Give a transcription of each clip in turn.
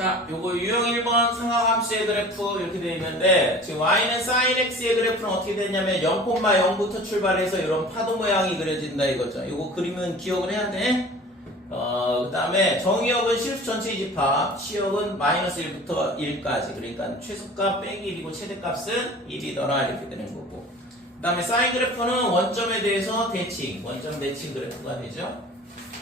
자, 요거 유형 1번 삼각함수의 그래프 이렇게 되어 있는데 지금 y는 sin x의 그래프는 어떻게 되냐면 0,0부터 출발해서 이런 파도 모양이 그려진다 이거죠. 요거 그림은 기억을 해야 돼. 그 다음에 정의역은 실수 전체 집합, 치역은 마이너스 1부터 1까지. 그러니까 최소값 빼기 1이고 최대값은 1이더라 이렇게 되는 거고. 그 다음에 사인 그래프는 원점에 대해서 대칭, 원점 대칭 그래프가 되죠.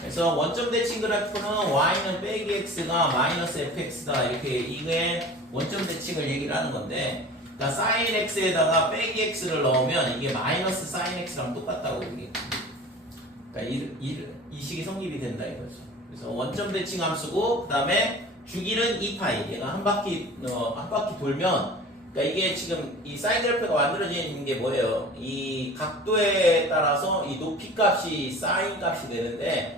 그래서 원점 대칭 그래프는 y는 빼기 x가 마이너스 fx다 이렇게 이게 원점 대칭을 얘기를 하는 건데, 그러니까 sin x에다가 빼기 x를 넣으면 이게 마이너스 sin x랑 똑같다고 이게. 그러니까 이 식이 성립이 된다 이거죠. 그래서 원점 대칭 함수고, 그 다음에 주기는 2파이. 얘가 한 바퀴 돌면, 그러니까 이게 지금 이 사인 그래프가 만들어지는 게 뭐예요? 이 각도에 따라서 이 높이 값이 사인 값이 되는데,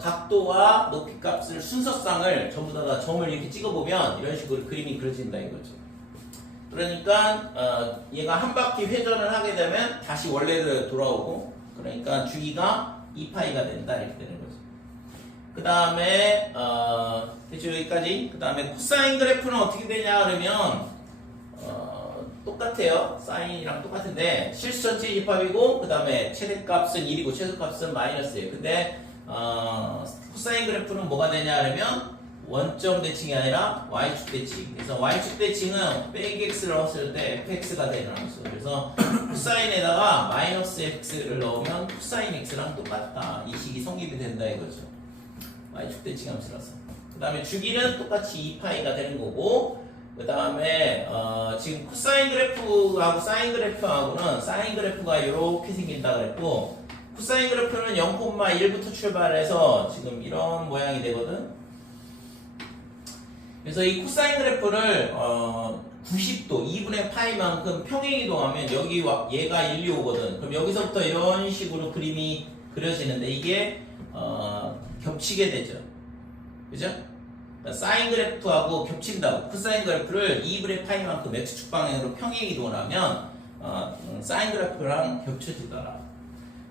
각도와 높이 값을 순서상을 전부 다 점을 이렇게 찍어보면 이런 식으로 그림이 그려진다 이거죠. 그러니까 얘가 한 바퀴 회전을 하게 되면 다시 원래대로 돌아오고, 그러니까 주기가 2파이가 된다 이렇게 되는 거죠. 그 다음에 대충 여기까지. 그 다음에 코사인 그래프는 어떻게 되냐 그러면 똑같아요. 사인이랑 똑같은데 실수 전체 집합이고, 그 다음에 최대값은 1이고 최소값은 마이너스예요. 근데 코사인 그래프는 뭐가 되냐 그러면 원점 대칭이 아니라 y축 대칭. 그래서 y축 대칭은 빼기 x를 넣었을 때 fx가 되는 함수. 그래서 코사인에다가 마이너스 x를 넣으면 코사인 x랑 똑같다. 이 식이 성립이 된다 이거죠. y축 대칭 함수라서. 그 다음에 주기는 똑같이 2파이가 되는 거고, 그 다음에 지금 코사인 그래프하고 사인 그래프하고는 사인 그래프가 이렇게 생긴다 그랬고, 코사인 그래프는 0,1부터 출발해서 지금 이런 모양이 되거든. 그래서 이 코사인 그래프를 90도 2분의 파이만큼 평행이동하면 여기 얘가 1, 2, 5거든. 그럼 여기서부터 이런 식으로 그림이 그려지는데 이게 겹치게 되죠. 그죠? 사인 그래프하고 겹친다고. 코사인 그래프를 2분의 파이만큼 x축 방향으로 평행이동을 하면 사인 그래프랑 겹쳐지더라.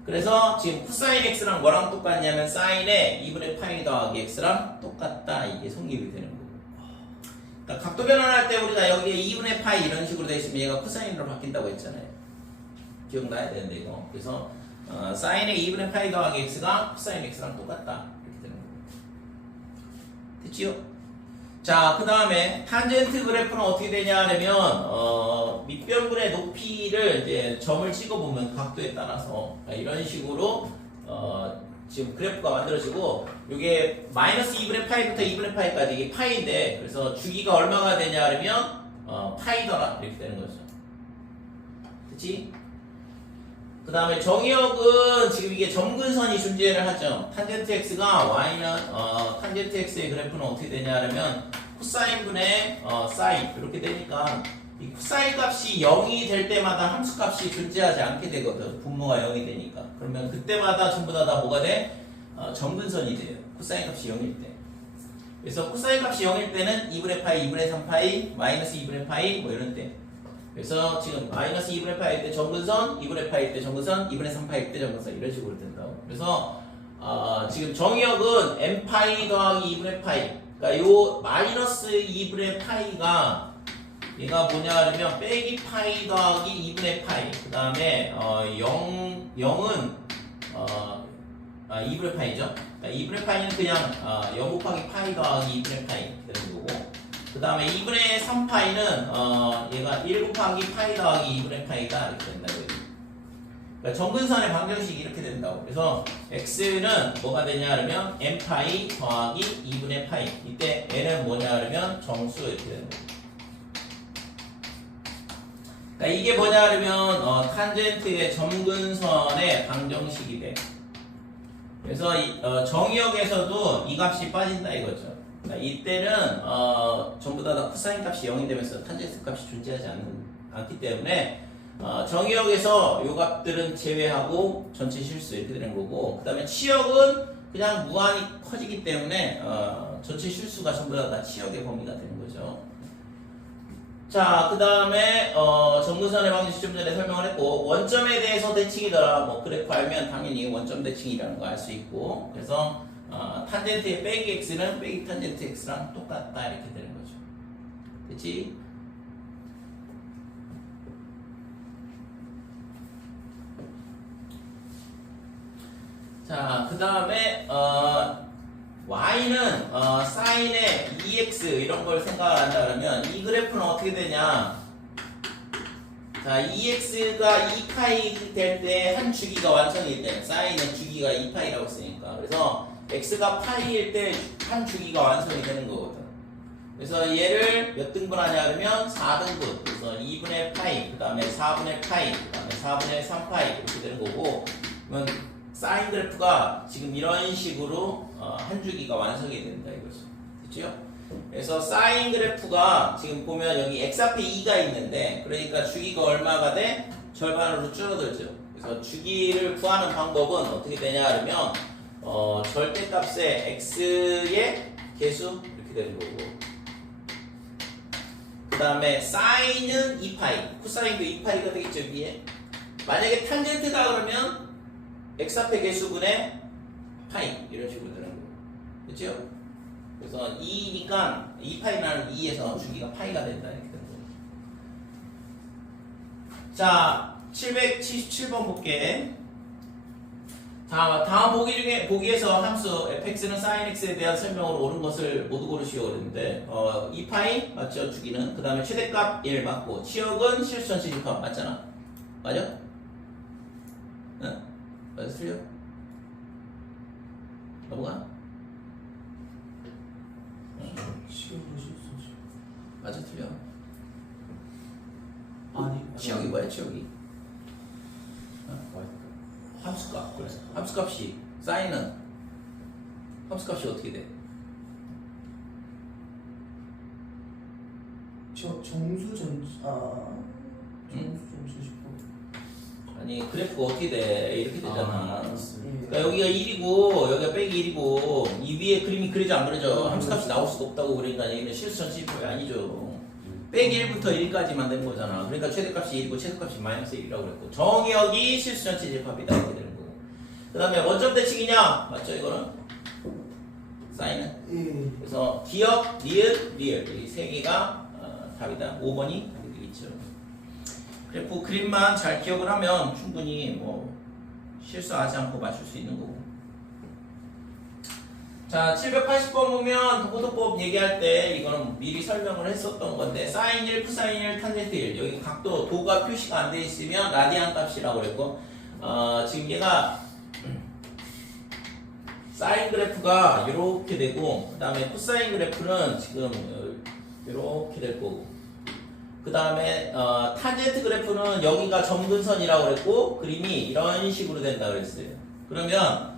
그래서 지금 코사인 x랑 뭐랑 똑같냐면 사인에 2분의 파이 더하기 x랑 똑같다. 이게 성립이 되는 거고. 그러니까 각도 변환할 때 우리가 여기에 2분의 파이 이런 식으로 되어 있으면 얘가 코사인으로 바뀐다고 했잖아요. 기억나야 되는데 이거. 그래서 사인에 2분의 파이 더하기 x가 코사인 x랑 똑같다. 이렇게 되는 거고. 됐지요? 자, 그 다음에 탄젠트 그래프는 어떻게 되냐 하면 밑변분의 높이를 이제 점을 찍어보면 각도에 따라서 이런 식으로 지금 그래프가 만들어지고, 이게 마이너스 2분의 파이부터 2분의 파이까지 이게 파이인데, 그래서 주기가 얼마가 되냐 하면 파이더라 이렇게 되는 거죠. 그치? 그 다음에 정의역은 지금 이게 점근선이 존재를 하죠. 탄젠트 x가 y는 탄젠트 x의 그래프는 어떻게 되냐 하면 코사인 분의 사인 이렇게 되니까 이 코사인 값이 0이 될 때마다 함수 값이 존재하지 않게 되거든. 분모가 0이 되니까. 그러면 그때마다 전부 다 뭐가 돼? 점근선이 돼요. 코사인 값이 0일 때. 그래서 코사인 값이 0일 때는 2분의 파이, 2분의 3파이, 마이너스 2분의 파이 뭐 이런 때. 그래서 지금 마이너스 2분의 파이일 때 점근선, 2분의 파이일 때 점근선, 2분의 3파이일 때 점근선 이런 식으로 된다고. 그래서 지금 정의역은 n파이 더하기 2분의 파이. 그러니까 요 마이너스 2분의 파이가 얘가 뭐냐 하면 빼기 파이 더하기 2분의 파이. 그 다음에 0은 2분의 파이죠. 그러니까 2분의 파이는 그냥 0 곱하기 파이 더하기 2분의 파이 되는 거고, 그 다음에 2분의 3파이는 얘가 1 곱하기 파이 더하기 2분의 파이가 이렇게 된다고 해요. 그러니까 정근선의 방정식이 이렇게 된다고. 그래서 x는 뭐가 되냐 하면 n파이 더하기 2분의 파이. 이때 n은 뭐냐 하면 정수 이렇게 되는 거예요. 그러니까 이게 뭐냐 하면 탄젠트의 점근선의 방정식이 돼. 그래서 정의역에서도 이 값이 빠진다 이거죠. 그러니까 이때는 전부 다 코사인 값이 0이 되면서 탄젠트 값이 존재하지 않기 때문에 정의역에서 요 값들은 제외하고 전체 실수 이렇게 되는 거고, 그 다음에 치역은 그냥 무한히 커지기 때문에 전체 실수가 전부 다 치역의 범위가 되는 거죠. 자, 그 다음에 점근선의 방정식 좀 전에 설명을 했고, 원점에 대해서 대칭이더라. 뭐 그래프 알면 당연히 원점 대칭이라는 거 알 수 있고, 그래서 탄젠트의 빼기 x는 빼기 탄젠트 x랑 똑같다 이렇게 되는 거죠. 됐지? 자, 그 다음에 y는 사인의 2x 이런 걸 생각한다 그러면 이 그래프는 어떻게 되냐? 자, 2x가 2파이 될 때 한 주기가 완성이 돼. 사인은 주기가 2파이라고 했으니까. 그래서 x가 파이일 때 한 주기가 완성이 되는 거거든. 그래서 얘를 몇 등분 하냐 그러면 4등분. 그래서 2분의 파이, 그 다음에 4분의 파이, 그 다음에 4분의 3파이 이렇게 되는 거고. 그러면 사인 그래프가 지금 이런 식으로 한 주기가 완성이 된다 이거죠. 됐죠? 그래서 사인 그래프가 지금 보면 여기 x 앞에 2가 있는데 그러니까 주기가 얼마가 돼? 절반으로 줄어들죠. 그래서 주기를 구하는 방법은 어떻게 되냐 하면 절대값의 x의 개수 이렇게 되는 거고 그 다음에 사인은 2파이 코사인도 2파이가 되겠죠 위에. 만약에 탄젠트다 그러면 x 앞에 개수분의 파이 이런 식으로 되는 거고 그렇죠? 그래서 2니까 2파이라는 2에서 주기가 파이가 된다 이렇게 되는 거예요. 자, 777번 볼게. 자, 다음 보기에서 함수 fx는 sin x에 대한 설명으로 옳은 것을 모두 고르시오 그랬는데 2파이 맞죠? 주기는. 그 다음에 최대값 1 맞고 치역은 실수 전체 집합 맞잖아. 맞아? 응? 맞아? 틀려? 넘어가? 맞아 틀려. 아니 치역이 뭐야 치역이? 함수값. 그래서 함수값이 사인은 함수값이 어떻게 돼? 정수 전체식도 아니 그래프가 어떻게 돼? 이렇게 되잖아. 예. 그러니까 여기가 1이고 여기가 빼기 1이고 이 위에 그림이 그려져 안 그려져? 함수값이 나올 수가 없다고 그러니까 얘는 실수 전체집합이 아니죠. 빼기 1부터 1까지만 되는 거잖아. 그러니까 최대값이 1이고 최소값이 마이너스 1이라고 그랬고 정의역이 실수 전체집합이다 이렇게 되는 거고 그 다음에 원점 대칭이냐? 맞죠 이거는? 사인은? 예. 그래서 기역, 리을, 리을 이 세 개가 답이다. 5번이 답이 되겠죠. 그래프 그림만 잘 기억을 하면 충분히 뭐 실수하지 않고 맞출 수 있는 거고. 자, 780번 보면 도포도법 얘기할 때 이거는 미리 설명을 했었던 건데 사인 1, 코사인 1, 탄젠트 1 여기 각도 도가 표시가 안 돼 있으면 라디안 값이라고 그랬고 지금 얘가 사인 그래프가 이렇게 되고 그 다음에 코사인 그래프는 지금 이렇게 될 거고 그 다음에 탄젠트 그래프는 여기가 점근선이라고 그랬고 그림이 이런 식으로 된다 그랬어요. 그러면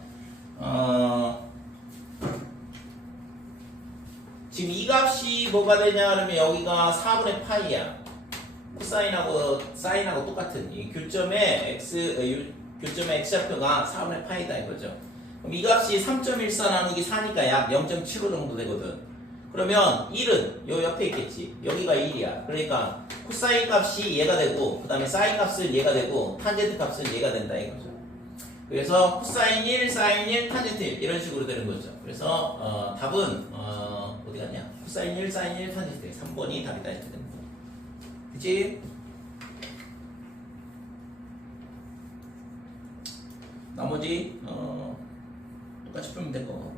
지금 이 값이 뭐가 되냐 그러면 여기가 4분의 파이야. 코사인하고 사인하고 똑같은 이 교점의 x좌표가 4분의 파이다 이거죠. 그럼 이 값이 3.14 나누기 4니까 약 0.75 정도 되거든. 그러면 1은 요 옆에 있겠지. 여기가 1이야. 그러니까 코사인 값이 얘가 되고 그 다음에 사인 값은 얘가 되고 탄젠트 값은 얘가 된다 이거죠. 그래서 코사인 1, 사인 1, 탄젠트 1 이런 식으로 되는 거죠. 그래서 답은 어디 갔냐? 코사인 1, 사인 1, 탄젠트 1 3번이 답이다 이렇게 되는 거야. 그치? 나머지 똑같이 풀면 될 것 같고.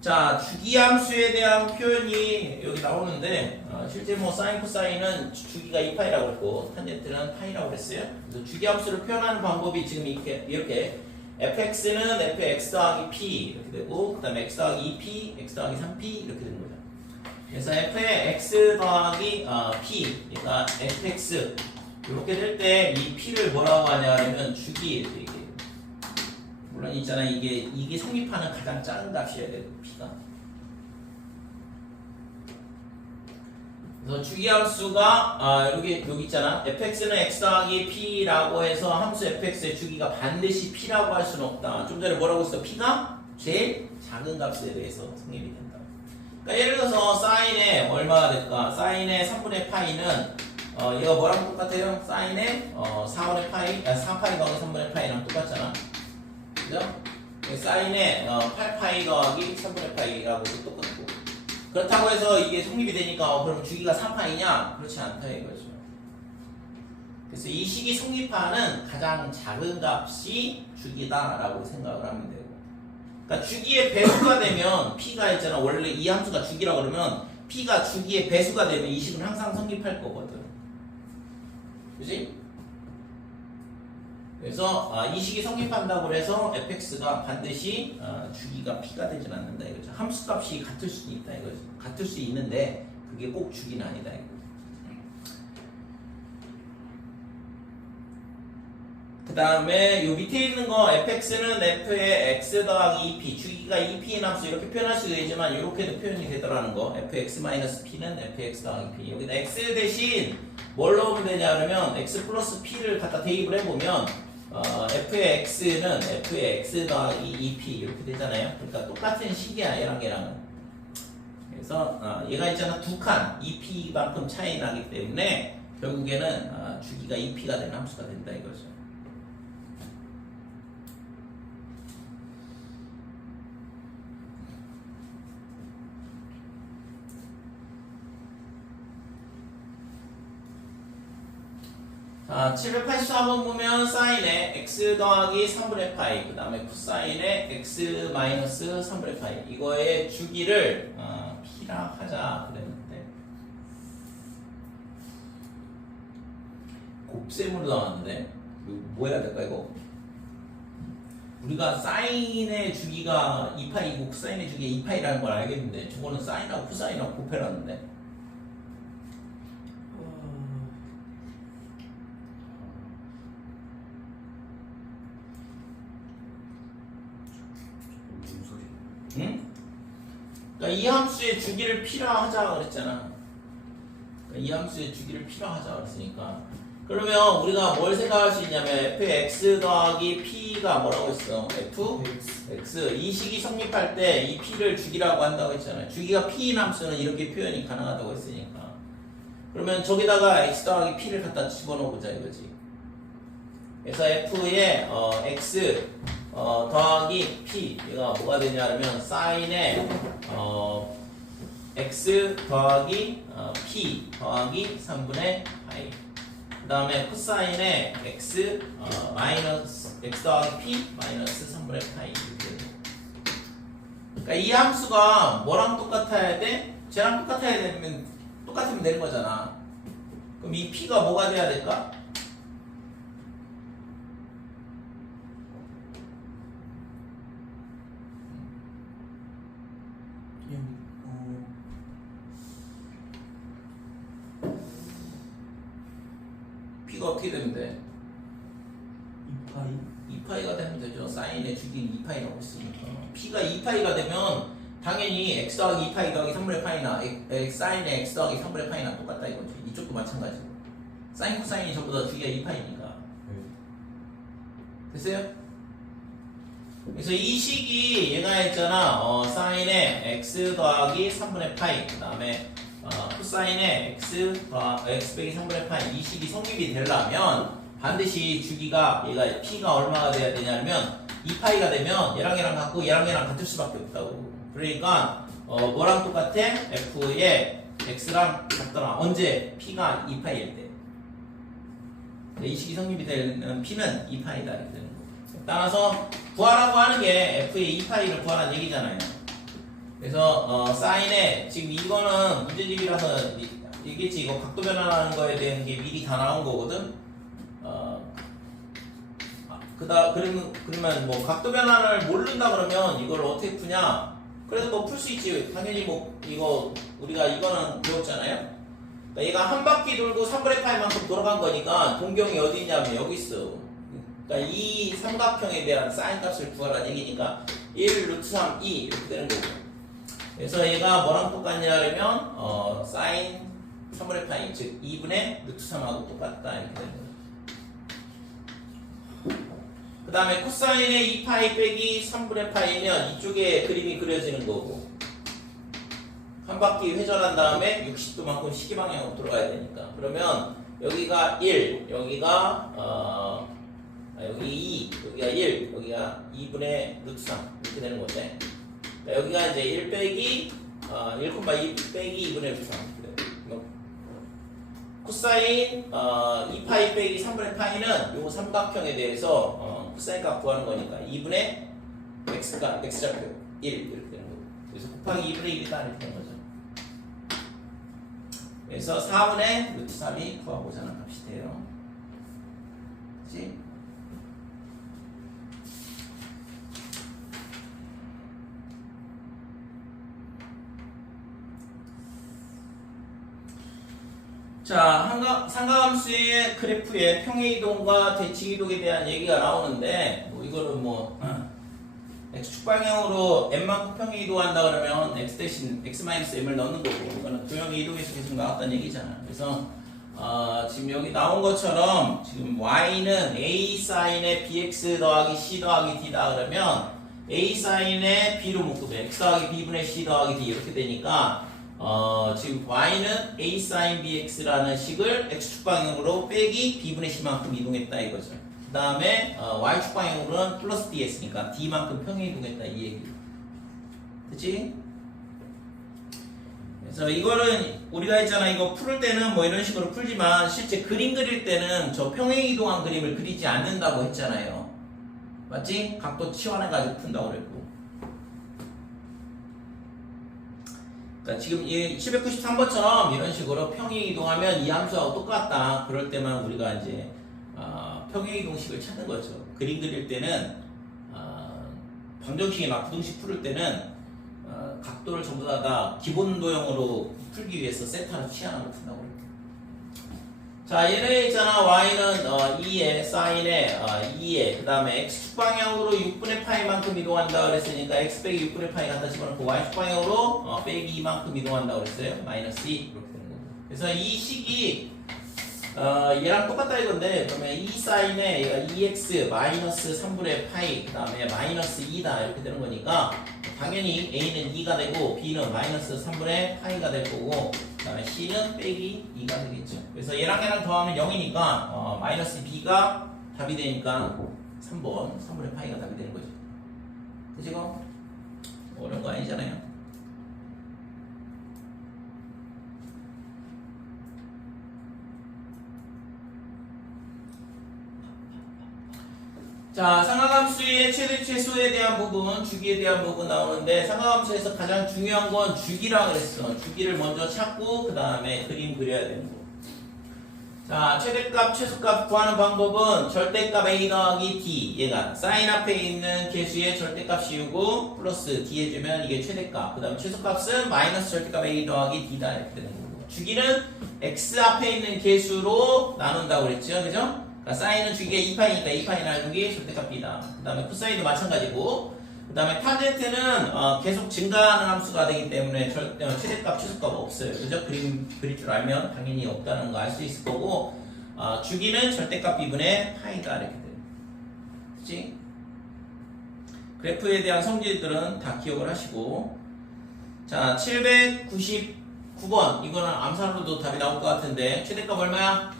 자, 주기함수에 대한 표현이 여기 나오는데 실제 뭐 사인 코사인은 주기가 2파이라고 했고 탄젠트는 파이라고 했어요. 그래서 주기함수를 표현하는 방법이 지금 이렇게 fx는 fx 더하기 p 이렇게 되고 그 다음에 x 더하기 2p, x 더하기 3p 이렇게 되는 거죠. 그래서 f의 x 더하기 p 그러니까 fx 이렇게 될 때 이 p를 뭐라고 하냐 하면 주기 이렇게 물론 있잖아 이게 성립하는 가장 작은 값이어야 돼 p가. 그래서 주기함수가 여기 있잖아. fx는 x 더하기 p라고 해서 함수 fx의 주기가 반드시 p라고 할 수는 없다. 좀 전에 뭐라고 했어? p가 제일 작은 값에 대해서 성립이 된다. 그러니까 예를 들어서 사인에 얼마가 될까? 사인의 3분의 파이는 얘가 뭐랑 똑같아요? 사인의 4분의 파이, 4파이 더하기 3분의 파이랑 똑같잖아. 그죠? 사인의 8파이 더하기 3분의 파이라고도 똑같고. 그렇다고 해서 이게 성립이 되니까 그럼 주기가 4파이냐? 그렇지 않다 이거죠. 그래서 이 식이 성립하는 가장 작은 값이 주기다라고 생각을 하면 되고. 그러니까 주기의 배수가 되면 p가 있잖아. 원래 이 함수가 주기라고 그러면 p가 주기의 배수가 되면 이 식은 항상 성립할 거거든. 그지? 그래서 이 식이 성립한다고 해서 fx가 반드시 주기가 p가 되진 않는다 이거죠. 함수 값이 같을 수 있다 이거죠. 같을 수 있는데 그게 꼭 주기는 아니다 이거죠. 그 다음에 요 밑에 있는 거 fx는 f의 x 더하기 2p 주기가 2p인 함수 이렇게 표현할 수도 있지만 이렇게도 표현이 되더라는 거. fx-p는 fx 더하기 p. 여기다 x 대신 뭘 넣으면 되냐 그러면 x 플러스 p를 갖다 대입을 해보면 f의 x는 f의 x 더하기 2p 이렇게 되잖아요. 그러니까 똑같은 식이야 얘랑은. 그래서 얘가 있잖아 두 칸 2p만큼 차이 나기 때문에 결국에는 주기가 2p가 되는 함수가 된다 이거죠. 자, 784번 보면 사인의 x 더하기 3분의 파이 그 다음에 코사인의 x 마이너스 3분의 파이 이거의 주기를 p라 하자 그랬는데 곱셈으로 나왔는데 뭐 해야 될까 이거? 우리가 사인의 주기가 2파이고 코사인의 주기가 2파이라는 걸 알겠는데 저거는 사인하고 코사인하고 곱해놨는데 응? 그러니까 이 함수의 주기를 p라 하자 그랬잖아. 그러니까 이 함수의 주기를 p라 하자 그랬으니까 그러면 우리가 뭘 생각할 수 있냐면 fx 더하기 p가 뭐라고 했어? fx 이 식이 성립할 때 이 p를 주기라고 한다고 했잖아요. 주기가 p인 함수는 이렇게 표현이 가능하다고 했으니까 그러면 저기다가 x 더하기 p를 갖다 집어넣어보자 이거지. 그래서 f의 x 더하기 p 얘가 뭐가 되냐면 사인의 x 더하기 p 더하기 3분의 파이 그 다음에 코사인의 x 마이너스 x 더하기 p 마이너스 3분의 파이 그러니까 이 함수가 뭐랑 똑같아야 돼? 쟤랑 똑같아야 되면 똑같으면 되는 거잖아. 그럼 이 p가 뭐가 돼야 될까? p가 어떻게 되면 돼? 2파이가 되면 되죠. 사인의 주기는 2파이라고 했으니까 p가 2파이가 되면 당연히 x 더하기 2파이 더하기 3분의 파이나 사인의 x 더하기 3분의 파이나 똑같다 이거지. 이쪽도 마찬가지고 사인 코사인이 전부 다 주기가 2파이니까 됐어요? 그래서 이 식이 얘가 있잖아 사인의 x 더하기 3분의 파이 그 다음에 코사인의 x 빼기 3분의 파이 이 식이 성립이 되려면 반드시 주기가 얘가 p가 얼마가 돼야 되냐면 2파이가 되면 얘랑 얘랑 같을 수밖에 없다고. 그러니까 뭐랑 똑같아? f의 x랑 같더라. 언제? p가 2파이일 때. 이 식이 성립이 되는 p는 2파이다 이렇게 되는 거. 따라서 구하라고 하는 게 f의 2파이를 구하라는 얘기잖아요. 그래서 사인에 지금 이거는 문제집이라서 얘기했지. 이거 각도 변환하는 거에 대한 게 미리 다 나온 거거든. 그러면 뭐 각도 변환을 모른다 그러면 이걸 어떻게 푸냐? 그래도 뭐 풀 수 있지. 당연히 뭐 이거 우리가 이거는 배웠잖아요. 그러니까 얘가 한 바퀴 돌고 3분의 파이만큼 돌아간 거니까 동경이 어디 있냐면 여기 있어. 그러니까 이 삼각형에 대한 사인 값을 구하라는 얘기니까 1 루트 3 2 이렇게 되는 거고. 그래서 얘가 뭐랑 똑같냐 그러면 사인 3분의 파이 즉 2분의 루트 3하고 똑같다 이렇게 되는 거죠. 그 다음에 코사인의 2파이 빼기 3분의 파이면 이쪽에 그림이 그려지는 거고 한 바퀴 회전한 다음에 60도만큼 시계방향으로 돌아가야 되니까 그러면 여기가 1 여기가 여기 2, 여기가 1, 여기가 2분의 루트 3 이렇게 되는 건데 여기가 이제 1 빼기 1,2 빼기 2분의 루트 3 코사인 2파이 빼기 3분의 파이는 요거 삼각형에 대해서 코사인 값 구하는 거니까 2분의 x가 x좌표 1 이렇게 되는 거고 그래서 곱하기 2분의 1이다 이렇게 되는 거죠. 그래서 4분의 루트 3이 구하고자 하는 값이 돼요. 그치? 자, 상가함수의 그래프의 평행이동과 대칭이동에 대한 얘기가 나오는데 이거는 x축 방향으로 m만큼 평행이동한다 그러면 x 대신 x-m을 넣는 거고 이거는 도형의 이동에서 계속 나왔다는 얘기잖아. 그래서 지금 여기 나온 것처럼 지금 y는 a 사인의 bx 더하기 c 더하기 d다 그러면 a 사인의 b로 묶으면 x 더하기 b분의 c 더하기 d 이렇게 되니까 지금 y는 a sin bx라는 식을 x축 방향으로 빼기 b분의 c만큼 이동했다 이거죠. 그 다음에 y축 방향으로는 플러스 ds니까 d만큼 평행 이동했다 이 얘기. 그치? 그래서 이거는 우리가 했잖아. 이거 풀 때는 이런 식으로 풀지만 실제 그림 그릴 때는 저 평행 이동한 그림을 그리지 않는다고 했잖아요. 맞지? 각도 치환해가지고 푼다고 그랬고. 그러니까 지금 이 793번처럼 이런 식으로 평행이동하면 이 함수하고 똑같다. 그럴 때만 우리가 이제 평행이동식을 찾는 거죠. 그림 그릴 때는 방정식이나 부등식 풀을 때는 각도를 전부 다 기본 도형으로 풀기 위해서 세타로 치환하고 푼다고 그래요. 자, 얘네 있잖아. y는 2에 사인에 2에 그 다음에 x축 방향으로 6분의 파이만큼 이동한다 그랬으니까 x 빼기 6분의 파이 갖다 집어넣고 y축 방향으로 빼기 2만큼 이동한다 그랬어요. 마이너스 2 이렇게 되는 거고. 그래서 이 식이 얘랑 똑같다 이건데 그러면 2 사인에 얘가 2x 마이너스 3분의 파이 그 다음에 마이너스 2다 이렇게 되는 거니까 당연히 a는 2가 되고 b는 마이너스 3분의 파이가 될 거고 그 다음에 c는 빼기 2가 되겠죠. 그래서 얘랑 더하면 0이니까 마이너스 b가 답이 되니까 3번 3분의 파이가 답이 되는 거죠. 그죠? 어려운 거 아니잖아요. 자, 삼각함수의 최대 최소에 대한 부분, 주기에 대한 부분 나오는데 삼각함수에서 가장 중요한 건 주기라 그랬어. 주기를 먼저 찾고 그 다음에 그림 그려야 되는 거. 자, 최대값, 최소값 구하는 방법은 절대값 a 더하기 d 얘가 사인 앞에 있는 개수의 절대값 씌우고 플러스 d 해주면 이게 최대값. 그 다음에 최소값은 마이너스 절대값 a 더하기 d다 이렇게 되는 거고. 주기는 x 앞에 있는 개수로 나눈다고 그랬죠, 그죠? 사인은 주기가 2파이니까 2파이 나누기 절대값 b다. 그 다음에 코사인도 마찬가지고 그 다음에 탄젠트는 계속 증가하는 함수가 되기 때문에 최대값, 최소값 없어요. 그죠? 그릴 줄 알면 당연히 없다는 거 알 수 있을 거고 주기는 절대값 b분의 파이다 이렇게 돼요. 그치? 그래프에 대한 성질들은 다 기억을 하시고 자, 799번 이거는 암산으로도 답이 나올 것 같은데 최대값 얼마야?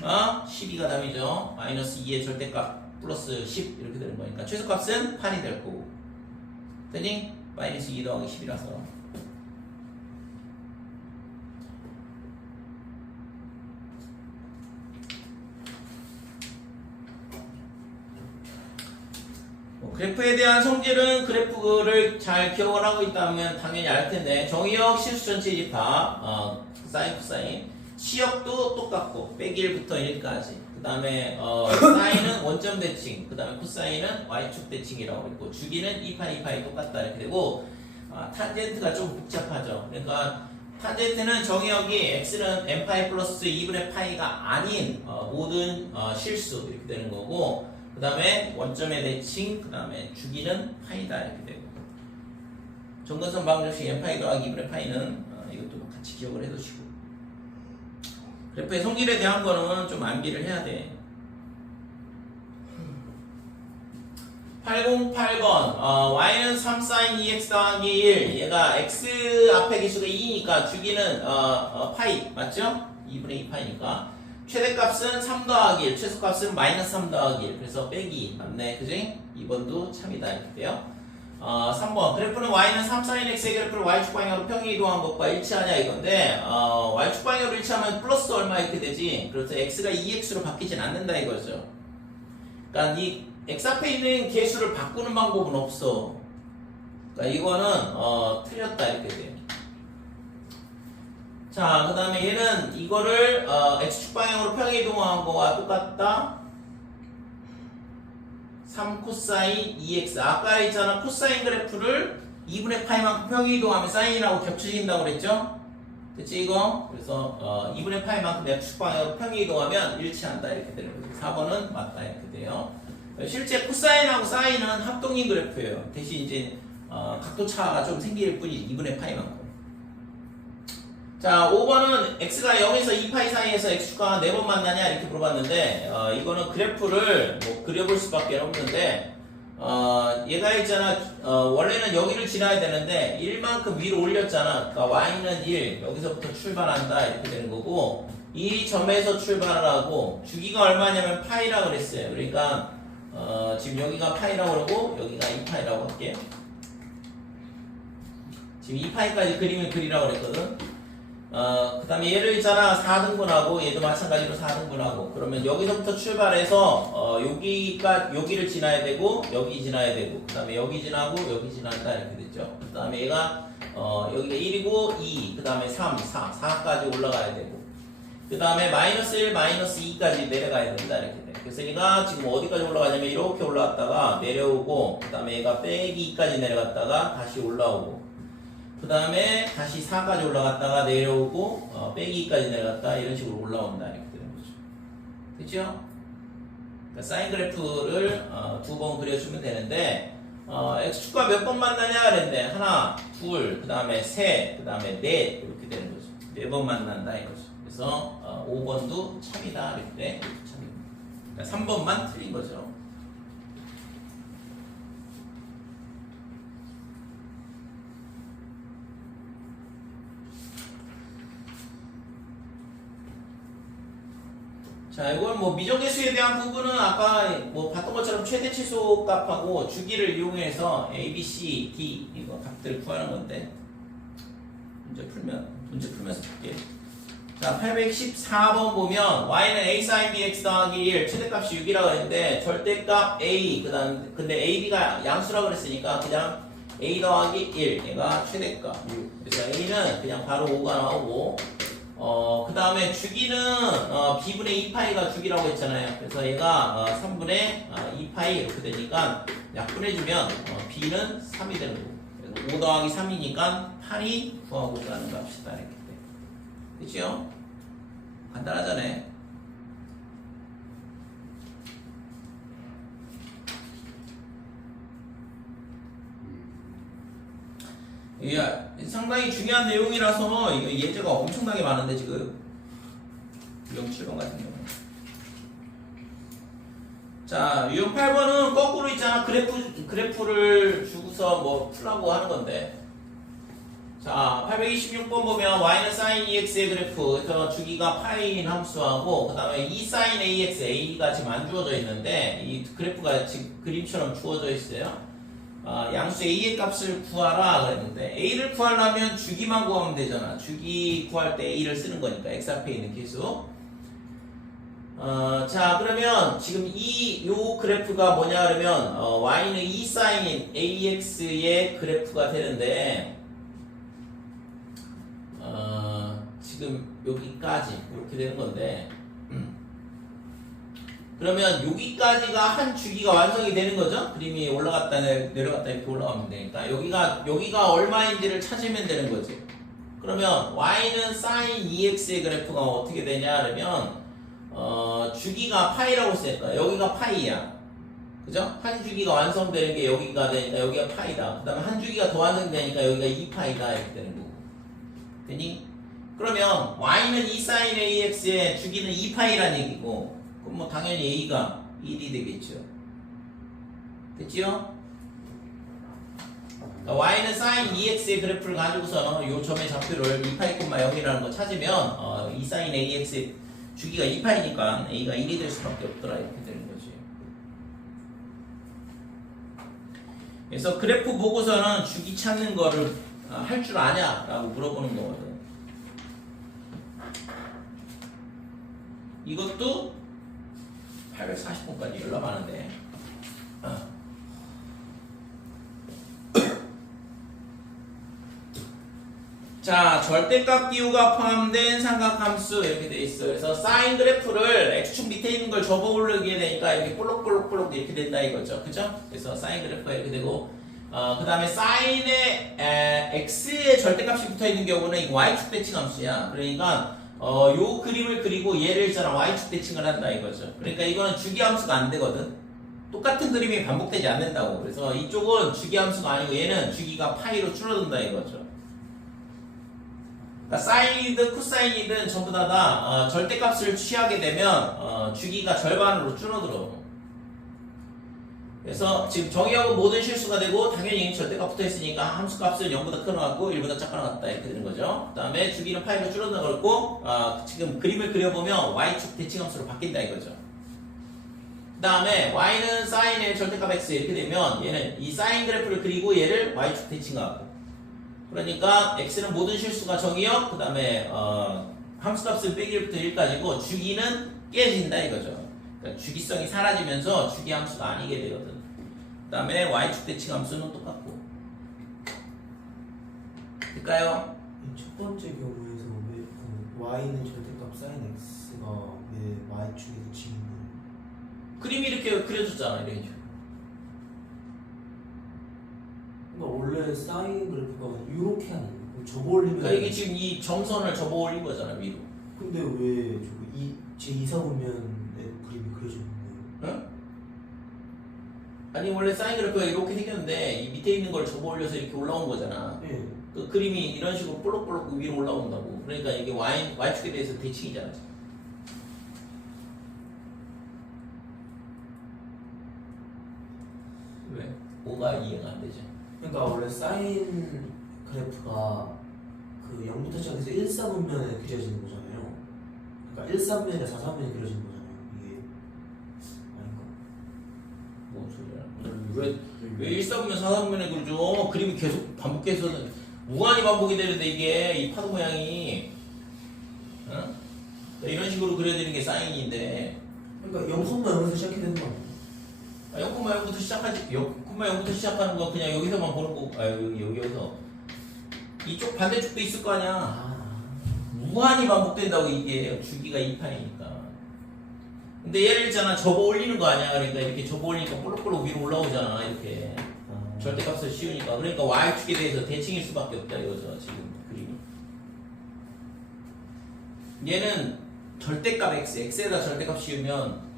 12가 답이죠. 마이너스 2의 절대값 플러스 10 이렇게 되는 거니까 최소값은 8이 될 거고 되니? 마이너스 2 더하기 10이라서 그래프에 대한 성질은 그래프를 잘 기억을 하고 있다면 당연히 알 텐데 정의역 실수 전체 집합 사인 코사인 시역도 똑같고 빼기 1부터 1까지 그 다음에 사인은 원점 대칭 그 다음에 코사인은 y축 대칭이라고 했고 주기는 2파이 2파이 똑같다 이렇게 되고 탄젠트가 좀 복잡하죠. 그러니까 탄젠트는 정의역이 x는 n파이 플러스 2분의 파이가 아닌 모든 실수 이렇게 되는 거고 그 다음에 원점의 대칭 그 다음에 주기는 파이다 이렇게 되고 정근선 방정식 n파이 더하기 2분의 파이는 이것도 같이 기억을 해두시고 그래프의 성질에 대한 거는 좀 암기를 해야 돼. 808번 y는 3sin 2x 더하기 1 얘가 x 앞에 개수가 2니까 주기는 파이 맞죠? 2분의 2파이니까 최대값은 3 더하기 1, 최소값은 마이너스 3 더하기 1. 그래서 빼기 맞네, 그지? 2번도 참이다 이렇게 돼요. 3번 그래프는 y는 3 sin x의 그래프를 y축 방향으로 평행 이동한 것과 일치하냐 이건데 y축 방향으로 일치하면 플러스 얼마 이렇게 되지. 그래서 x가 2x로 바뀌진 않는다 이거죠. 그러니까 이 x 앞에 있는 개수를 바꾸는 방법은 없어. 그러니까 이거는 틀렸다 이렇게 돼요. 자, 그 다음에 얘는 이거를 x축 방향으로 평행 이동한 거와 똑같다. 3 코사인 2x. 아까 있잖아, 코사인 그래프를 2분의 파이만큼 평행 이동하면 사인이라고 겹쳐진다고 그랬죠? 됐지 이거? 그래서 2분의 파이만큼 x축 방향으로 평행 이동하면 일치한다 이렇게 되는 거죠. 4번은 맞다 이렇게 돼요. 실제 코사인하고 사인은 합동인 그래프예요. 대신 이제 각도 차가 좀 생길 뿐이지. 2분의 파이만큼. 자, 5번은 x가 0에서 2파이 사이에서 x축과 4번 만나냐 이렇게 물어봤는데 이거는 그래프를 뭐 그려볼 수밖에 없는데 얘가 있잖아, 원래는 여기를 지나야 되는데 1만큼 위로 올렸잖아. 그러니까 y는 1, 여기서부터 출발한다 이렇게 되는 거고, 이 점에서 출발을 하고 주기가 얼마냐면 파이라 그랬어요. 그러니까 지금 여기가 파이라고 그러고 여기가 2파이라고 할게요. 지금 2파이까지 그림을 그리라고 그랬거든. 그 다음에 얘를 있잖아, 4등분하고 얘도 마찬가지로 4등분하고, 그러면 여기서부터 출발해서 여기를 지나야 되고 여기 지나야 되고, 그 다음에 여기 지나고 여기 지나다 이렇게 됐죠. 그 다음에 얘가 여기가 1이고 2, 그 다음에 3, 4까지 올라가야 되고, 그 다음에 마이너스 1, 마이너스 2까지 내려가야 된다 이렇게 돼. 그래서 얘가 지금 어디까지 올라가냐면 이렇게 올라갔다가 내려오고, 그 다음에 얘가 빼기 2까지 내려갔다가 다시 올라오고, 그 다음에 다시 4까지 올라갔다가 내려오고 빼기 2까지 내려갔다 이런 식으로 올라온다 이렇게 되는 거죠. 됐죠? 그러니까 사인 그래프를 2번 그려주면 되는데 x축과 몇 번 만나냐 그랬는데 하나, 둘, 그 다음에 셋, 그 다음에 넷 이렇게 되는 거죠. 4번 만난다 이거죠. 그래서 5번도 참이다 이렇게 돼. 참입니다. 그러니까 3번만 틀린 거죠. 자, 이건 뭐 미정계수에 대한 부분은 아까 뭐 봤던 것처럼 최대 최소 값하고 주기를 이용해서 A, B, C, D 이거 값들을 구하는 건데 문제 풀면서 볼게요. 자, 814번 보면 y는 a sin bx 더하기 1 최대값이 6이라고 했는데 절대값 a 근데 a, b가 양수라고 그랬으니까 그냥 a 더하기 1 얘가 최대값 6. 그래서 a는 그냥 바로 5가 나오고, 그 다음에 주기는 b분의 2파이가 주기라고 했잖아요. 그래서 얘가 3분의 2파이 이렇게 되니까 약분해주면 b는 3이 되는 거고, 그래서 5 더하기 3이니까 8이 구하고자 하는 값이다 이렇게 돼. 그치요? 간단하잖아요. 이게 상당히 중요한 내용이라서 이거 예제가 엄청나게 많은데 지금 07번 같은 경우. 자, 유형 8번은 거꾸로 있잖아. 그래프를 주고서 뭐 풀라고 하는 건데. 자, 826번 보면 y는 sin ex의 그래프, 그래서 주기가 파이인 함수하고, 그 다음에 2 sin ax, a가 지금 안 주어져 있는데 이 그래프가 지금 그림처럼 주어져 있어요. 양수 a의 값을 구하라 그랬는데 a를 구하려면 주기만 구하면 되잖아. 주기 구할 때 a를 쓰는 거니까 x 앞에 있는 개수. 자, 그러면 지금 요 그래프가 뭐냐 그러면 y는 2 sin ax의 그래프가 되는데 지금 여기까지 이렇게 되는 건데, 그러면 여기까지가 한 주기가 완성이 되는 거죠. 그림이 올라갔다 내려갔다 이렇게 올라가면 되니까 여기가 얼마인지를 찾으면 되는 거지. 그러면 y는 sin 2x의 그래프가 어떻게 되냐 그러면 주기가 파이라고 했으니까 여기가 파이야, 그죠? 한 주기가 완성되는 게 여기가 되니까 여기가 파이다. 그 다음에 한 주기가 더 완성되니까 여기가 2파이다 이렇게 되는 거고. 되니? 그러면 y는 2 sin ax의 주기는 2파이란 얘기고, 그럼 뭐 당연히 a가 1이 되겠죠. 됐지요? 그러니까 y는 sin 2x의 그래프를 가지고서 이 점의 좌표를 2파이, 0이라는 거 찾으면 2 sin ax의 주기가 2파이니까 a가 1이 될 수밖에 없더라 이렇게 되는 거지. 그래서 그래프 보고서는 주기 찾는 거를 할 줄 아냐 라고 물어보는 거거든. 이것도 840번까지 열람하는데 자, 절대값 기호가 포함된 삼각함수 이렇게 돼 있어요. 그래서 사인 그래프를 x축 밑에 있는 걸 접어 올리게 되니까 이렇게 볼록볼록볼록 이렇게 된다 이거죠. 그죠? 그래서 사인 그래프가 이렇게 되고 그 다음에 사인에 x의 절대값이 붙어 있는 경우는 이 y축 대칭 함수야. 그러니까 요 그림을 그리고 얘를 있잖아 y축 대칭을 한다 이거죠. 그러니까 이거는 주기 함수가 안 되거든. 똑같은 그림이 반복되지 않는다고. 그래서 이쪽은 주기 함수가 아니고 얘는 주기가 파이로 줄어든다 이거죠. 그러니까 사인이든 코사인이든 전부 다 절대값을 취하게 되면 주기가 절반으로 줄어들어. 그래서 지금 정의하고 모든 실수가 되고 당연히 절대값 붙어 있으니까 함수값은 0보다 큰 거 같고 1보다 작은 거 같다 이렇게 되는 거죠. 그 다음에 주기는 파이로 줄어든다 그랬고 지금 그림을 그려보면 y축 대칭함수로 바뀐다 이거죠. 그 다음에 y는 사인의 절대값 x 이렇게 되면 얘는 이 사인 그래프를 그리고 얘를 y축 대칭하고 그러니까 x는 모든 실수가 정의역 그 다음에 함수값을 빼기 1부터 1까지고 주기는 깨진다 이거죠. 그러니까 주기성이 사라지면서 주기 함수가 아니게 되거든. 그 다음에 y축 대칭 함수는 똑같고 될까요? 첫 번째 경우에서 왜 y는 절대값 sin x가 왜 y축에 대칭인 거예요? 그림이 이렇게 그려졌잖아 이렇게. 그러니까 원래 사인 그래프가 이렇게 하는 거예요. 접어 올리면 그러니까 이게 지금 이 점선을 접어 올린 거잖아 위로. 근데 왜 제 이사보면의 그림이 그려져 있는 거예요? 응? 아니 원래 사인 그래프가 이렇게 생겼는데 이 밑에 있는 걸 접어 올려서 이렇게 올라온 거잖아. 예. 그 그림이 이런 식으로 볼록볼록 위로 올라온다고. 그러니까 이게 y축에 대해서 대칭이잖아. 왜? 뭐가 이해가 안 되죠? 그러니까 원래 사인 그래프가 그 0부터 시작해서 1사분면에 그려지는 거잖아요. 그러니까 1사분면이나 4사분면에 그려지는 거잖아요. 이게 아닌가? 뭔 소리야? 왜 1사분면 4사분면에 그러죠? 그림이 계속 반복해서 무한히 반복이 되는데 이게 이 파도 모양이 어? 이런 식으로 그려야 되는 게 사인인데 그러니까 0,0에서 시작해야 되는 거 아니에요? 0,0부터 시작하지 0,0부터 시작하는 거 그냥 여기서만 보는 거 여기서 이쪽 반대쪽도 있을 거 아니야. 무한히 반복된다고 이게 주기가 2파이니까. 근데 얘를 있잖아 접어 올리는 거 아니야. 그러니까 이렇게 접어 올리니까 볼록볼록 위로 올라오잖아 이렇게. 절대값을 씌우니까. 그러니까 y축에 대해서 대칭일 수밖에 없다 이거죠 지금 그림이. 얘는 절대값 x에다 절대값 씌우면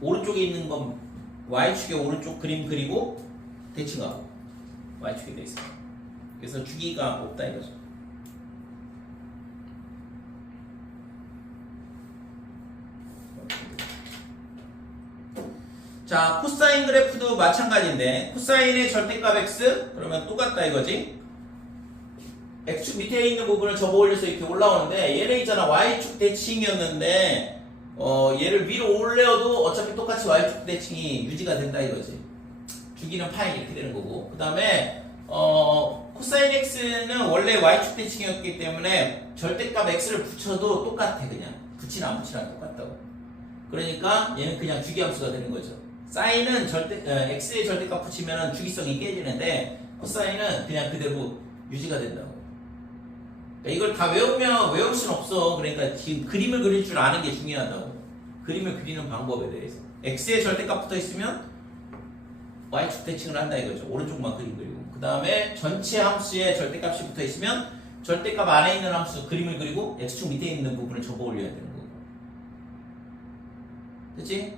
오른쪽에 있는 건 y축의 오른쪽 그림 그리고 대칭하고 y축에 돼 있어. 그래서 주기가 없다 이거죠. 자, 코사인 그래프도 마찬가지인데 코사인의 절대값 x 그러면 똑같다 이거지. x축 밑에 있는 부분을 접어 올려서 이렇게 올라오는데 얘는 있잖아 y축 대칭이었는데 얘를 위로 올려도 어차피 똑같이 y축 대칭이 유지가 된다 이거지. 주기는 파이 이렇게 되는 거고 그 다음에 코사인 x는 원래 y축 대칭이었기 때문에 절대값 x를 붙여도 똑같아. 그냥 붙이나 안 붙이나 똑같다고. 그러니까 얘는 그냥 주기함수가 되는 거죠. 사인은 x의 절대값 붙이면 주기성이 깨지는데 코사인은 그냥 그대로 유지가 된다고. 그러니까 이걸 다 외울 순 없어. 그러니까 지금 그림을 그릴 줄 아는 게 중요하다고. 그림을 그리는 방법에 대해서 x의 절대값 붙어 있으면 y축 대칭을 한다 이거죠. 오른쪽만 그림 그리고 그 다음에 전체 함수의 절대값이 붙어 있으면 절대값 안에 있는 함수 그림을 그리고 x축 밑에 있는 부분을 접어 올려야 되는 거고. 됐지?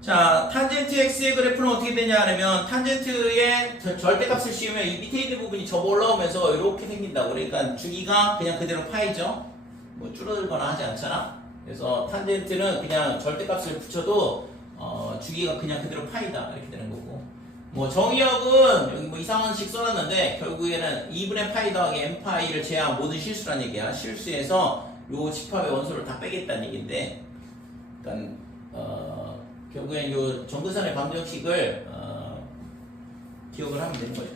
자, 탄젠트 x의 그래프는 어떻게 되냐 하면 탄젠트의 절대값을 씌우면 이 밑에 있는 부분이 접어 올라오면서 이렇게 생긴다고. 그러니까 주기가 그냥 그대로 파이죠. 뭐 줄어들거나 하지 않잖아. 그래서 탄젠트는 그냥 절대값을 붙여도 주기가 그냥 그대로 파이다 이렇게 되는 거고 뭐 정의역은 여기 뭐 이상한 식 써놨는데 결국에는 2분의 파이 더하기 n 파이를 제외한 모든 실수란 얘기야. 실수에서 요 집합의 원소를 다 빼겠다는 얘기인데, 그러니까 결국엔 요 정근선의 방정식을 기억을 하면 되는 거죠.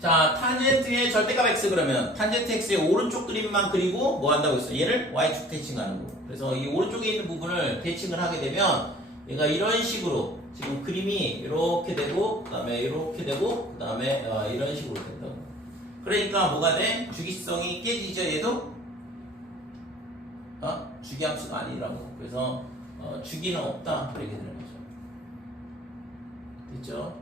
자, 탄젠트의 절대값 x 그러면 탄젠트 x의 오른쪽 그림만 그리고 뭐 한다고 했어? 얘를 y축 대칭하는 거. 그래서 이 오른쪽에 있는 부분을 대칭을 하게 되면 얘가 이런 식으로 지금 그림이 이렇게 되고 그다음에 이렇게 되고 그다음에 이런 식으로 된다고. 그러니까 뭐가 돼? 주기성이 깨지죠. 얘도 주기함수가 아니라고. 그래서 주기는 없다 이렇게 되는 거죠. 됐죠?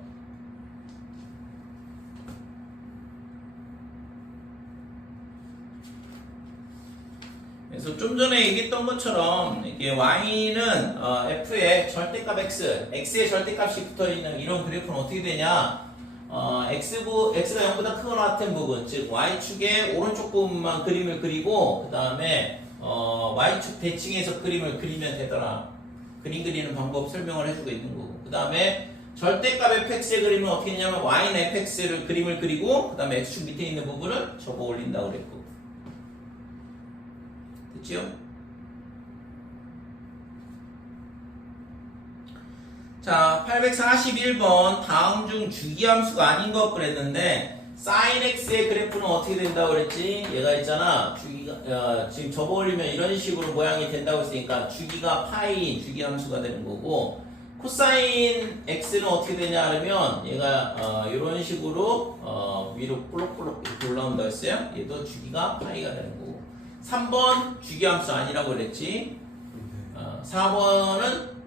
그래서 좀 전에 얘기했던 것처럼 이게 y는 f의 절대값 x의 절대값이 붙어있는 이런 그래프는 어떻게 되냐, x가 0보다 크거나 같은 부분, 즉 y축의 오른쪽 부분만 그림을 그리고 그 다음에 y축 대칭해서 그림을 그리면 되더라. 그림 그리는 방법 설명을 해주고 있는 거고, 그 다음에 절대값 fx의 그림은 어떻게 되냐면 y는 fx를 그림을 그리고 그 다음에 x축 밑에 있는 부분을 접어 올린다고 그랬고, 됐지요? 자, 841번 다음 중 주기함수가 아닌 것 그랬는데 sin x의 그래프는 어떻게 된다고 그랬지? 얘가 있잖아, 주기가 지금 접어올리면 이런 식으로 모양이 된다고 했으니까 주기가 파이인 주기함수가 되는 거고, 코사인 x는 어떻게 되냐 하면 얘가 이런 식으로 위로 볼록볼록 이렇게 올라온다고 했어요. 얘도 주기가 파이가 되는 거고, 3번 주기함수 아니라고 그랬지. 4번은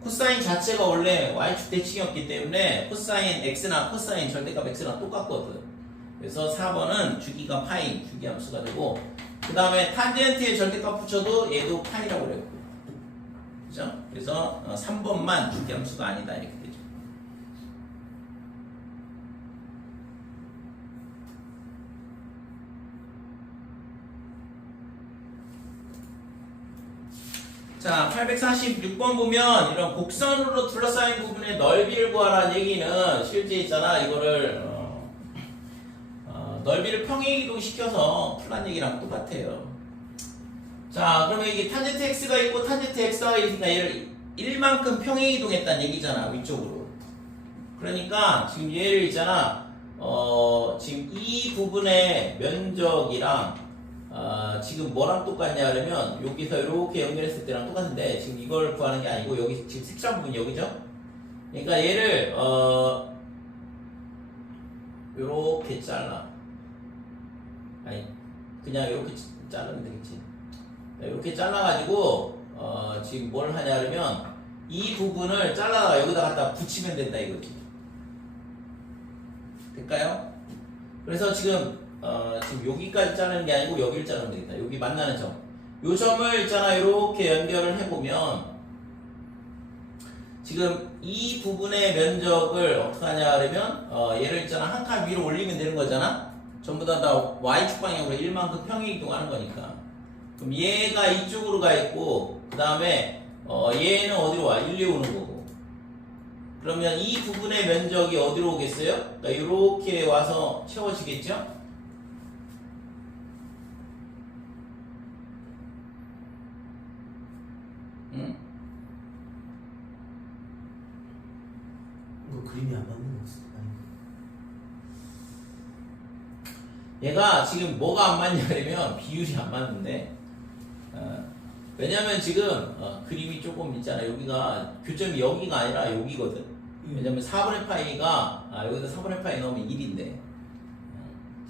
코사인 자체가 원래 y축 대칭이었기 때문에 코사인 x나 코사인 절대값 x랑 똑같거든. 그래서 4번은 주기가 파이 주기함수가 되고, 그 다음에 탄젠트의 절대값 붙여도 얘도 파이라고 그랬고, 그죠? 그래서 3번만 주기함수가 아니다 이렇게 되죠. 자, 846번 보면 이런 곡선으로 둘러싸인 부분의 넓이를 구하라는 얘기는 실제 있잖아, 이거를 넓이를 평행이동 시켜서 풀란 얘기랑 똑같아요. 자, 그러면 이게 탄젠트 x가 있고 탄젠트 x가 있으니까 얘를 1만큼 평행이동했다는 얘기잖아, 위쪽으로. 그러니까 지금 얘를 있잖아, 지금 이 부분의 면적이랑 지금 뭐랑 똑같냐 그러면 여기서 이렇게 연결했을 때랑 똑같은데, 지금 이걸 구하는 게 아니고 여기 지금 색상 부분이 여기죠? 그러니까 얘를 요렇게 잘라. 아니 그냥 이렇게 자르면 되겠지. 이렇게 잘라가지고 지금 뭘 하냐 그러면 이 부분을 잘라다가 여기다 갖다 붙이면 된다 이거지. 될까요? 그래서 지금 여기까지 자르는 게 아니고 여기를 자르면 되겠다. 여기 만나는 점. 요 점을 있잖아, 이렇게 연결을 해보면 지금 이 부분의 면적을 어떻게 하냐 그러면 얘를 있잖아, 한 칸 위로 올리면 되는 거잖아. 전부 다 y축 방향으로 1만큼 평행이동하는 거니까. 그럼 얘가 이쪽으로 가 있고 그 다음에 얘는 어디로 와? 1, 2 오는 거고. 그러면 이 부분의 면적이 어디로 오겠어요? 그러니까 이렇게 와서 채워지겠죠? 응? 이거 그림이 안 맞는 거 같아. 얘가 지금 뭐가 안 맞냐면 비율이 안 맞는데, 왜냐면 지금 그림이 조금 있잖아. 여기가 교점이 여기가 아니라 여기거든. 왜냐면 4분의 파이가 여기다 4분의 파이 넣으면 1인데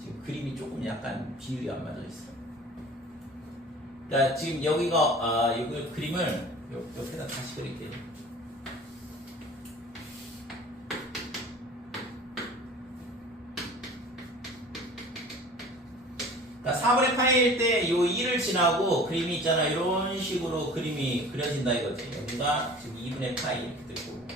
지금 그림이 조금 약간 비율이 안 맞아 있어. 그러니까 지금 여기가 여기 그림을 옆에다 다시 그릴게요. 그러니까 4분의 파이일 때 이 2를 지나고 그림이 있잖아, 이런 식으로 그림이 그려진다 이거지. 여기가 지금 2분의 파이 이렇게 되고,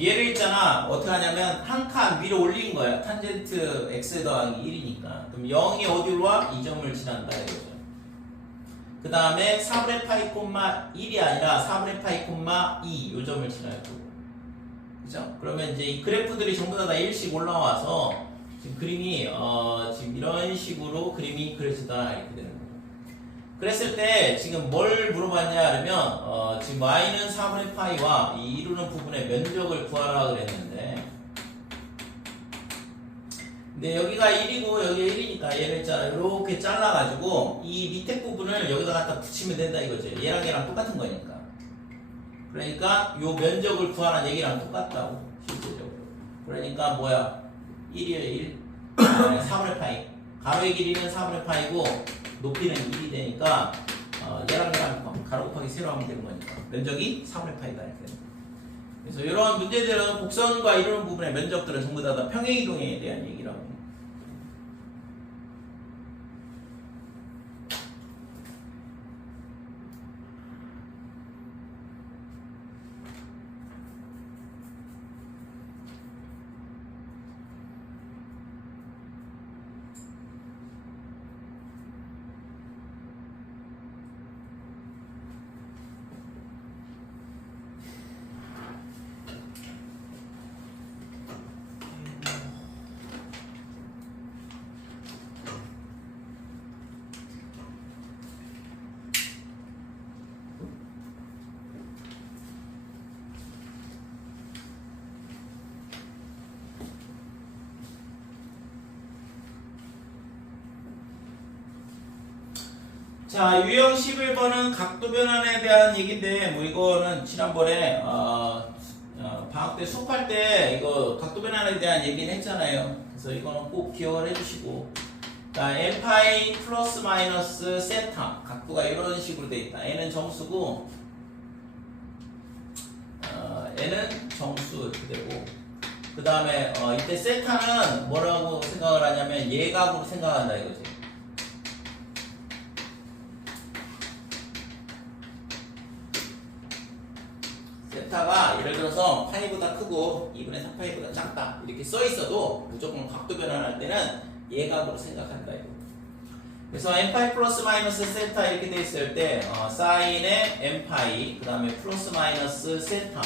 얘를 있잖아, 어떻게 하냐면 한 칸 위로 올린 거야. 탄젠트 x 더하기 1이니까. 그럼 0이 어디로 와? 이 점을 지난다 이거죠. 그 다음에 4분의 파이 콤마 1이 아니라 4분의 파이 콤마 2 요 점을 지날 거고, 그죠? 그러면 이제 이 그래프들이 전부 다 일씩 올라와서 지금 그림이 지금 이런 식으로 그림이 그려지다 이렇게 되는 거예요. 그랬을 때 지금 뭘 물어봤냐 그러면 지금 y는 4분의 파이와 이 이루는 부분의 면적을 구하라 그랬는데, 근데 여기가 1이고 여기가 1이니까 얘를 이렇게 잘라가지고 이 밑에 부분을 여기다 갖다 붙이면 된다 이거죠. 얘랑 똑같은 거니까. 그러니까 요 면적을 구하라는 얘기랑 똑같다고 실제적으로. 그러니까 뭐야? 1이에요 1. 4분의 파이. 가로의 길이는 4분의 파이고 높이는 1이 되니까 얘랑 가로 곱하기 세로 하면 되는 거니까 면적이 4분의 파이다 이렇게 됩니다. 그래서 이런 문제들은 곡선과 이루는 부분의 면적들은 전부 다 평행이동에 대한 얘기라고. 자, 유형 11번은 각도 변환에 대한 얘기인데, 뭐 이거는 지난번에 방학 때 수업할 때 이거 각도 변환에 대한 얘기는 했잖아요. 그래서 이거는 꼭 기억을 해주시고, 자, n파이 플러스 마이너스 세타 각도가 이런 식으로 돼 있다. n은 정수고, n은 정수 이렇게 되고, 그 다음에 이때 세타는 뭐라고 생각을 하냐면 예각으로 생각한다 이거지. 세타가 예를 들어서 파이보다 크고 2분의 4파이보다 작다 이렇게 써 있어도 무조건 각도 변환할 때는 예각으로 생각한다 이거. 그래서 n파이 플러스 마이너스 세타 이렇게 돼 있을 때 사인의 n파이 그 다음에 플러스 마이너스 세타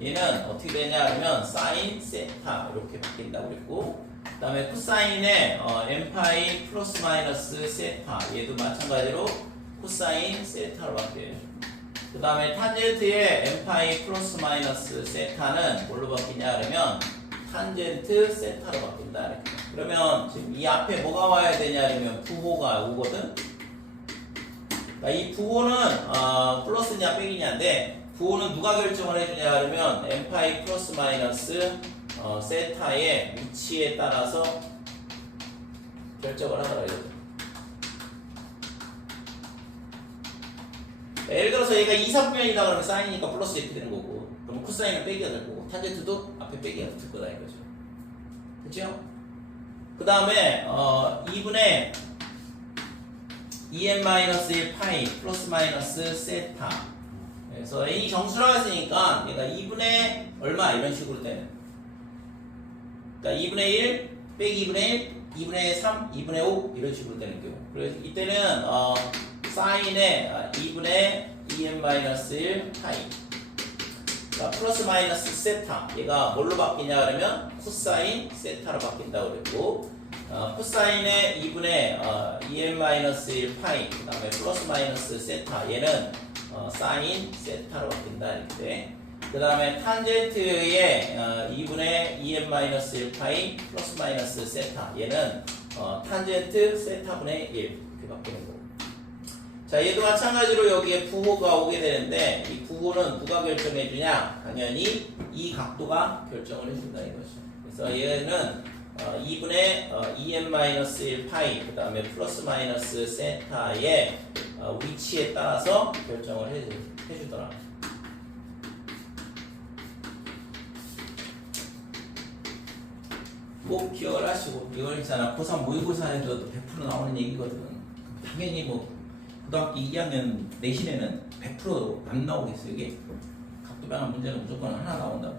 얘는 어떻게 되냐 하면 사인 세타 이렇게 바뀐다고 그랬고, 그 다음에 코사인의 n파이 플러스 마이너스 세타 얘도 마찬가지로 코사인 세타로 바뀌어요. 그 다음에 탄젠트의 n파이 플러스 마이너스 세타는 뭘로 바뀌냐 그러면 탄젠트 세타로 바뀐다 이렇게. 그러면 지금 이 앞에 뭐가 와야 되냐 그러면 부호가 오거든. 그러니까 이 부호는 플러스냐 빼기냐인데, 부호는 누가 결정을 해주냐 그러면 n파이 플러스 마이너스 세타의 위치에 따라서 결정을 하더라고요. 예를 들어서 얘가 2, 3변이다 그러면 사인이니까 플러스 이렇게 되는 거고, 그럼 코사인은 빼기가 될 거고, 탄젠트도 앞에 빼기가 붙을 거다 이거죠. 그렇죠? 그 다음에 2분의 2n-1 파이 플러스 마이너스 세타. 그래서 n이 정수라고 했으니까 얘가 2분의 얼마 이런 식으로 되는. 그러니까 2분의 1 빼기 2분의 1, 2분의 3, 2분의 5 이런 식으로 되는 경우. 그래서 이때는 사인의 2분의 2n-1 파이 플러스 마이너스 세타 얘가 뭘로 바뀌냐 그러면 코사인 세타로 바뀐다고 그랬고, 코사인의 2분의 2n-1 파이 그 다음에 플러스 마이너스 세타 얘는 사인 세타로 바뀐다 이렇게. 그 다음에 탄젠트의 2분의 2n-1 파이 플러스 마이너스 세타 얘는 탄젠트 세타분의 1 이렇게 바뀌는 거고. 자, 얘도 마찬가지로 여기에 부호가 오게 되는데, 이 부호는 누가 결정해 주냐? 당연히 이 각도가 결정을 해준다 이거죠. 그래서 얘는 2분의 2n-1 파이 그 다음에 플러스 마이너스 세타의 위치에 따라서 결정을 해주더라. 꼭 기억을 하시고, 이걸 있잖아 고3 모의고사에서도 100% 나오는 얘기거든. 당연히 뭐 고등학교 2학년 내신에는 100% 안 나오겠어요. 이게 각도 변환 문제는 무조건 하나 나온다.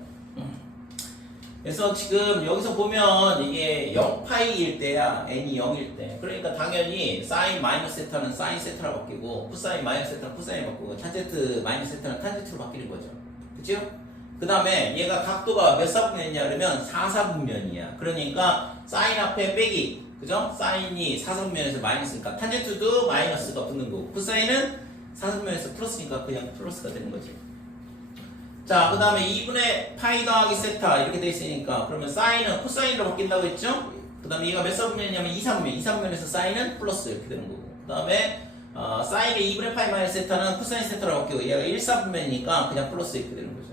그래서 지금 여기서 보면 이게 0파이일 때야 n이 0일 때, 그러니까 당연히 사인 마이너스 세타는 사인 세타로 바뀌고 코사인 마이너스 세타는 코사인 바뀌고 탄젠트 마이너스 세타는 탄젠트로 바뀌는 거죠. 그죠? 그 다음에 얘가 각도가 몇 사분면이냐 그러면 4사분면이야. 그러니까 사인 앞에 빼기, 그죠? 사인이 4사분면에서 마이너스니까 탄젠트도 마이너스가 붙는 거고 코사인은 4사분면에서 플러스니까 그냥 플러스가 되는 거지. 자, 그 다음에 2분의 파이 더하기 세타 이렇게 돼 있으니까 그러면 사인은 코사인으로 바뀐다고 했죠? 그 다음에 얘가 몇 사분면이냐면 2사분면, 2사분면에서 사인은 플러스 이렇게 되는 거고 그 다음에 사인의 2분의 파이 마이너스 세타는 코사인 세타로 바뀌고 얘가 1사분면이니까 그냥 플러스 이렇게 되는 거죠.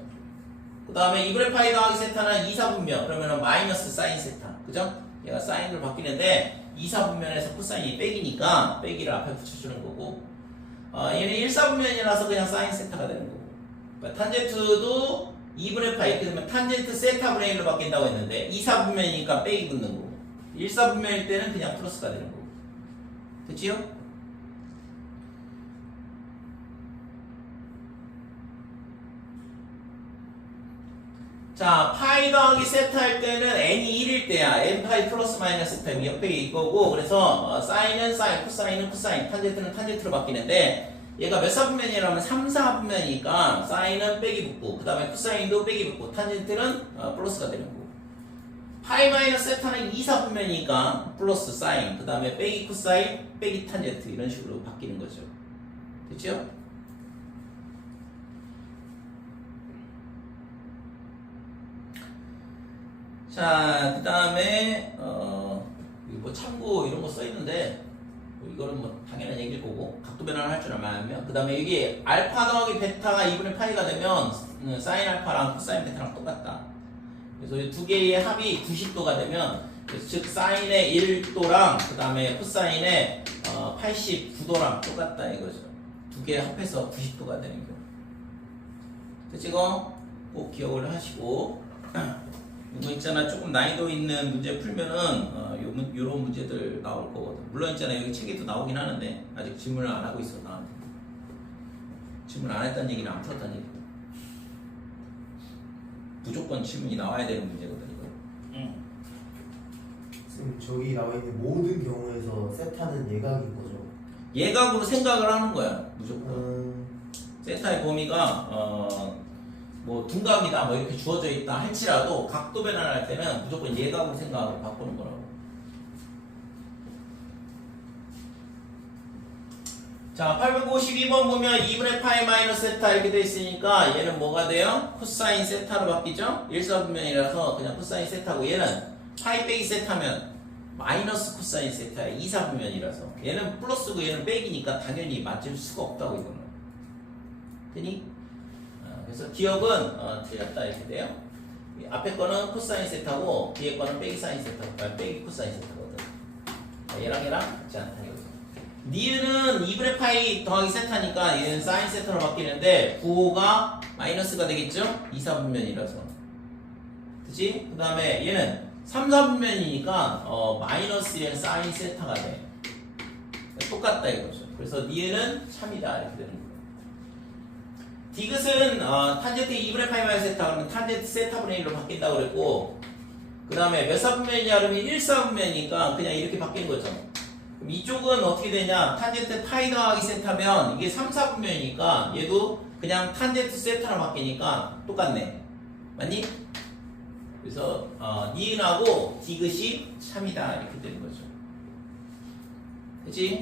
그 다음에 2분의 파이 더하기 세타는 2사분면 그러면 마이너스 사인 세타, 그죠? 얘가 사인으로 바뀌는데 2사분면에서 코사인이 빼기니까 빼기를 앞에 붙여주는 거고 얘는 1사분면이라서 그냥 사인 세타가 되는 거고 그러니까 탄젠트도 2분의 파이 이렇게 되면 탄젠트 세타분의 1로 바뀐다고 했는데 2사분면이니까 빼기 붙는 거고 1사분면일 때는 그냥 플러스가 되는 거고 됐지요? 자, 파이 더하기 세타 할 때는 n이 1일 때야. n 파이 플러스 마이너스 세타 옆에 있고 그래서 사인은 사인, 코사인은 코사인, 탄젠트는 탄젠트로 바뀌는데 얘가 몇 사분면이라면 3사분면이니까 사인은 빼기 붙고 그 다음에 코사인도 빼기 붙고 탄젠트는 플러스가 되는 거고 파이 마이너스 세타는 2사분면이니까 플러스 사인, 그 다음에 빼기 코사인, 빼기 탄젠트 이런 식으로 바뀌는 거죠. 됐죠? 자, 그 다음에 뭐 참고 이런 거 써 있는데 뭐 이거는 뭐 당연한 얘기일 거고 각도 변화를 할 줄 알면 그 다음에 이게 알파 더하기 베타가 2분의 파이가 되면 사인 알파랑 코사인 베타랑 똑같다. 그래서 이 두 개의 합이 90도가 되면 즉 사인의 1도랑 그 다음에 코사인의 89도랑 똑같다 이거죠. 두 개 합해서 90도가 되는 거. 그래서 이거 꼭 기억을 하시고 이거 있잖아, 조금 난이도 있는 문제 풀면은 요런 문제들 나올 거거든. 물론 있잖아, 여기 책에도 나오긴 하는데 아직 질문을 안 하고 있어 나한테. 질문 안 했다는 얘기는 안 풀었다는 얘기고. 무조건 질문이 나와야 되는 문제거든 이거. 선생님 저기 나와 있는 모든 경우에서 세타는 예각인 거죠? 예각으로 생각을 하는 거야 무조건. 세타의 범위가 뭐 둔각이다 뭐 이렇게 주어져 있다 할지라도 각도 변화를 할 때는 무조건 예각으로 생각하고 바꾸는 거라고. 자, 852번 보면 2분의 파이 마이너스 세타 이렇게 돼 있으니까 얘는 뭐가 돼요? 코사인 세타로 바뀌죠? 1사분면이라서 그냥 코사인 세타고 얘는 파이 빼기 세타면 마이너스 코사인 세타야. 2사분면이라서 얘는 플러스고 얘는 빼기니까 당연히 맞을 수가 없다고 이거는. 되니? 그래서 기억은 틀렸다 이렇게 돼요. 앞에 거는 코사인 세타고 뒤에 거는 빼기 사인 세타고 빼기 코사인 세타거든. 얘랑 같지 않다 이거죠. 니은은 2분의 파이 더하기 세타니까 얘는 사인 세타로 바뀌는데 부호가 마이너스가 되겠죠? 2사분면이라서. 그치? 그 다음에 얘는 3사분면이니까 마이너스의 사인 세타가 돼. 똑같다 이거죠. 그래서 니은은 참이다 이렇게 되는 거예요. 디귿은 탄젠트 2분의 파이 마이너스 세타 그러면 탄젠트 세타분의 1로 바뀐다고 그랬고 그 다음에 몇 사분면이냐 그러면 1사분면이니까 그냥 이렇게 바뀌는 거죠. 그럼 이쪽은 어떻게 되냐, 탄젠트 파이 더하기 세타면 이게 3사분면이니까 얘도 그냥 탄젠트 세타로 바뀌니까 똑같네. 맞니? 그래서 니은하고 디귿이 참이다 이렇게 되는 거죠. 그치?